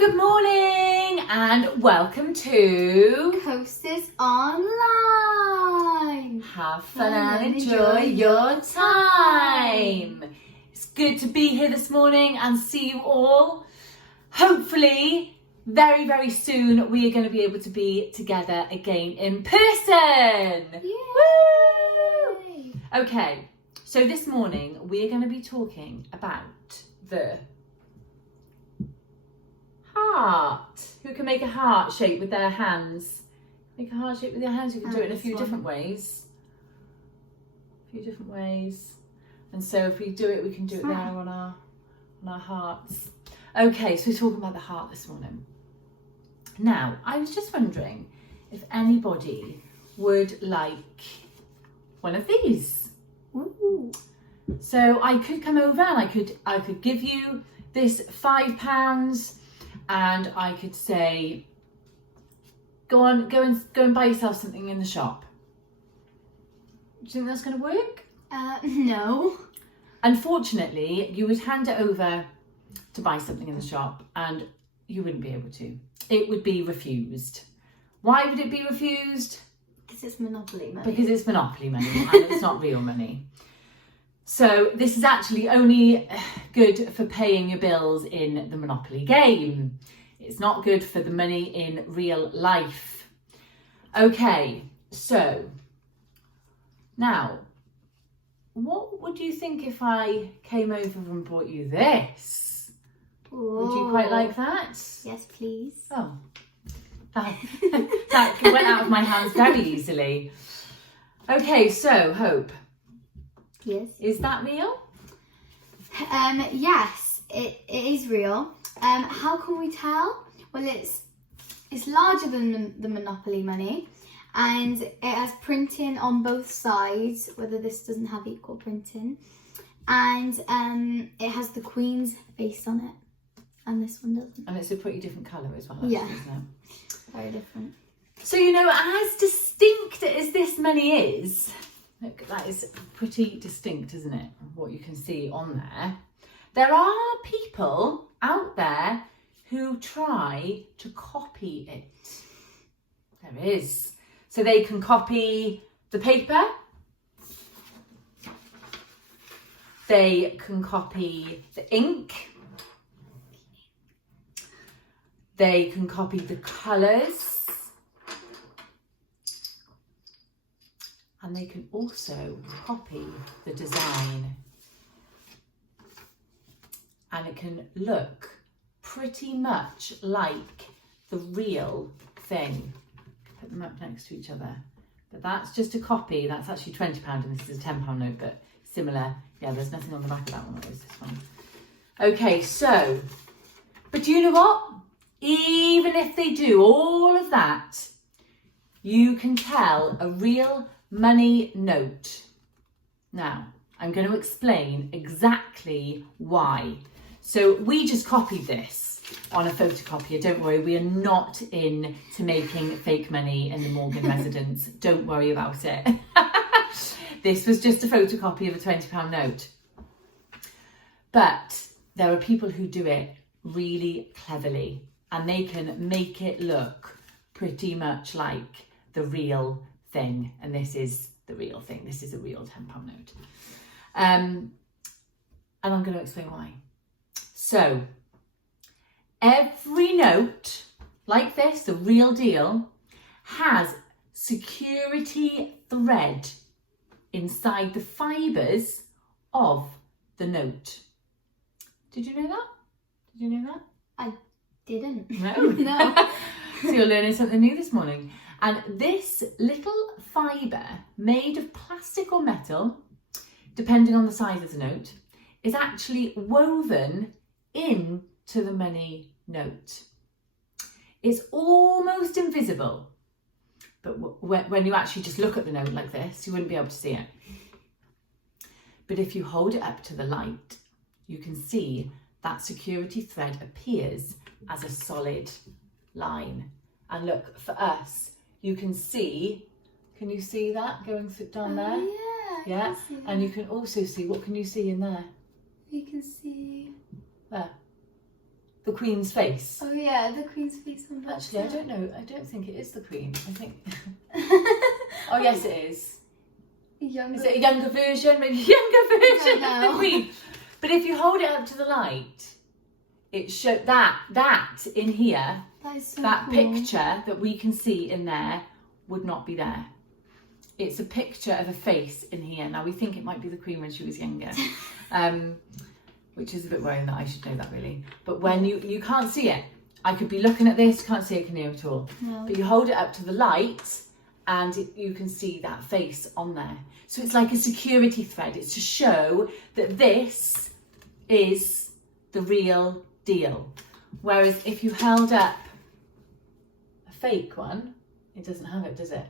good morning and welcome to Coasters Online. Have fun and enjoy your time. It's good to be here this morning and see you all. Hopefully, very, very soon we are going to be able to be together again in person. Yay. Woo! Okay, so this morning we are going to be talking about the heart. Who can make a heart shape with their hands? Make a heart shape with your hands. You can do it in a few different ways. And so if we do it, we can do it there on our hearts. Okay, so we're talking about the heart this morning. Now, I was just wondering if anybody would like one of these. Ooh. So I could come over and I could give you this £5 and I could say, go and buy yourself something in the shop. Do you think that's going to work? No. Unfortunately, you would hand it over to buy something in the shop and you wouldn't be able to. It would be refused. Why would it be refused? Because it's Monopoly money. Because it's Monopoly money and it's not real money. So this is actually only good for paying your bills in the Monopoly game. It's not good for the money in real life. Okay, so now, what would you think if I came over and brought you this? Ooh. Would you quite like that? Yes, please. Oh, that went out of my hands very easily. Okay, so Hope. Yes. Is that real? Yes, it is real. How can we tell? Well, it's larger than the Monopoly money, and it has printing on both sides. Whether this doesn't have equal printing, and it has the Queen's face on it, and this one doesn't. And it's a pretty different colour as well. Yeah. Isn't it? Very different. So as distinct as this money is. Look, that is pretty distinct, isn't it? What you can see on there. There are people out there who try to copy it. There is. So they can copy the paper. They can copy the ink. They can copy the colours. And they can also copy the design. And it can look pretty much like the real thing. Put them up next to each other. But that's just a copy. That's actually £20 and this is a £10 note, but similar. Yeah, there's nothing on the back of that one. That was this one. Okay, so, but do you know what? Even if they do all of that, you can tell a real money note. Now, I'm going to explain exactly why. So we just copied this on a photocopier. Don't worry, we are not into making fake money in the Morgan residence. Don't worry about it. This was just a photocopy of a £20 note. But there are people who do it really cleverly and they can make it look pretty much like the real thing, and this is the real thing. This is a real £10 note, and I'm going to explain why. So every note like this, the real deal, has security thread inside the fibres of the note. Did you know that? Did you know that? I didn't. No. No. So you're learning something new this morning. And this little fibre made of plastic or metal, depending on the size of the note, is actually woven into the money note. It's almost invisible, but when you actually just look at the note like this, you wouldn't be able to see it. But if you hold it up to the light, you can see that security thread appears as a solid line. And look, for us, you can see, can you see that going down there? Yeah. And you can also see, what can you see in there? You can see There. the Queen's face. Oh yeah, the Queen's face on that. Actually, I don't know. I don't think it is the Queen. I think. Oh yes, it is. Younger. Is it a younger version? Maybe a younger version of the Queen. But if you hold it up to the light, it shows that in here, That is so that cool. picture that we can see in there would not be there. It's a picture of a face in here. Now we think it might be the Queen when she was younger, which is a bit worrying that I should know that really. But when you can't see it, I could be looking at this, can't see it, can you at all? No. But you hold it up to the light and you can see that face on there. So it's like a security thread. It's to show that this is the real deal. Whereas if you held up a fake one, it doesn't have it, does it?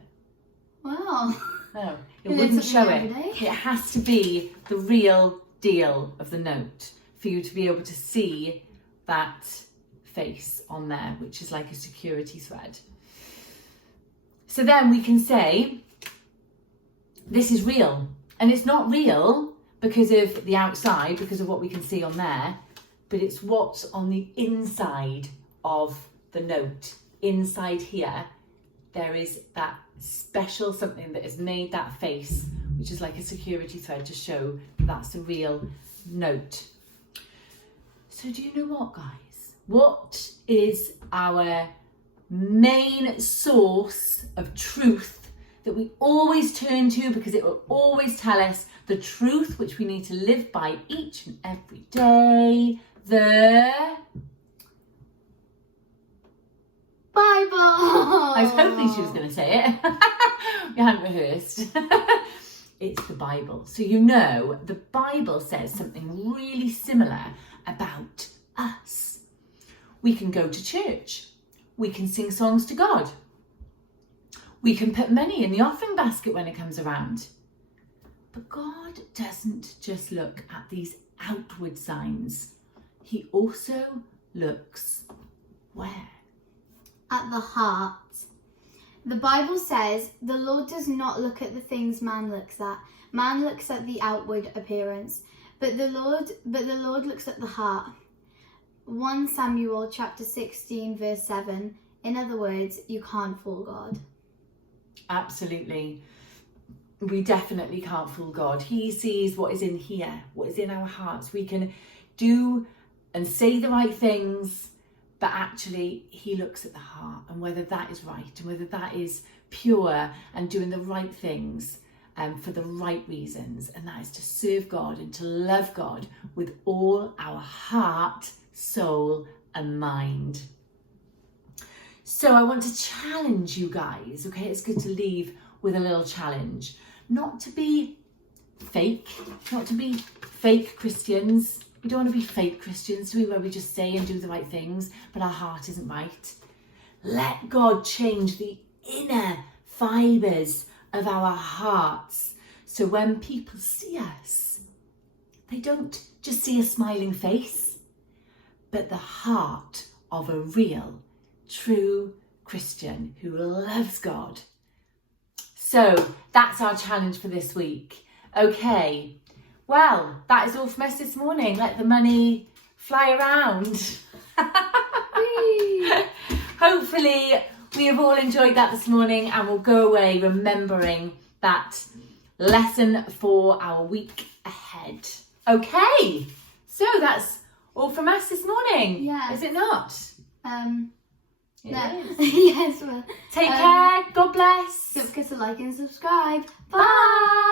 Wow. No, it You learn wouldn't show something it. every day. It has to be the real deal of the note for you to be able to see that face on there, which is like a security thread. So then we can say, this is real. And it's not real because of the outside, because of what we can see on there, but it's what's on the inside of the note. Inside here, there is that special something that has made that face, which is like a security thread to show that's a real note. So do you know what, guys? What is our main source of truth that we always turn to because it will always tell us the truth which we need to live by each and every day? The Bible. I was hoping she was going to say it. We hadn't rehearsed. It's the Bible. So you know, the Bible says something really similar about us. We can go to church. We can sing songs to God. We can put money in the offering basket when it comes around. But God doesn't just look at these outward signs. He also looks where? At the heart. The Bible says the Lord does not look at the things man looks at. Man looks at the outward appearance, but the Lord looks at the heart. 1 Samuel chapter 16 verse 7. In other words, you can't fool God. Absolutely. We definitely can't fool God. He sees what is in here, what is in our hearts. We can do and say the right things, but actually he looks at the heart and whether that is right and whether that is pure and doing the right things for the right reasons. And that is to serve God and to love God with all our heart, soul and mind. So I want to challenge you guys, okay? It's good to leave with a little challenge. Not to be fake, not to be fake Christians. We don't want to be fake Christians, do we, where we just say and do the right things, but our heart isn't right. Let God change the inner fibres of our hearts. So when people see us, they don't just see a smiling face, but the heart of a real, true Christian who loves God. So that's our challenge for this week. Okay, well, that is all from us this morning. Let the money fly around. Hopefully we have all enjoyed that this morning and will go away remembering that lesson for our week ahead. Okay, so that's all from us this morning. Yeah. Is it not? It No. is. Yes, well. Take care. God bless. Don't forget to like and subscribe. Bye.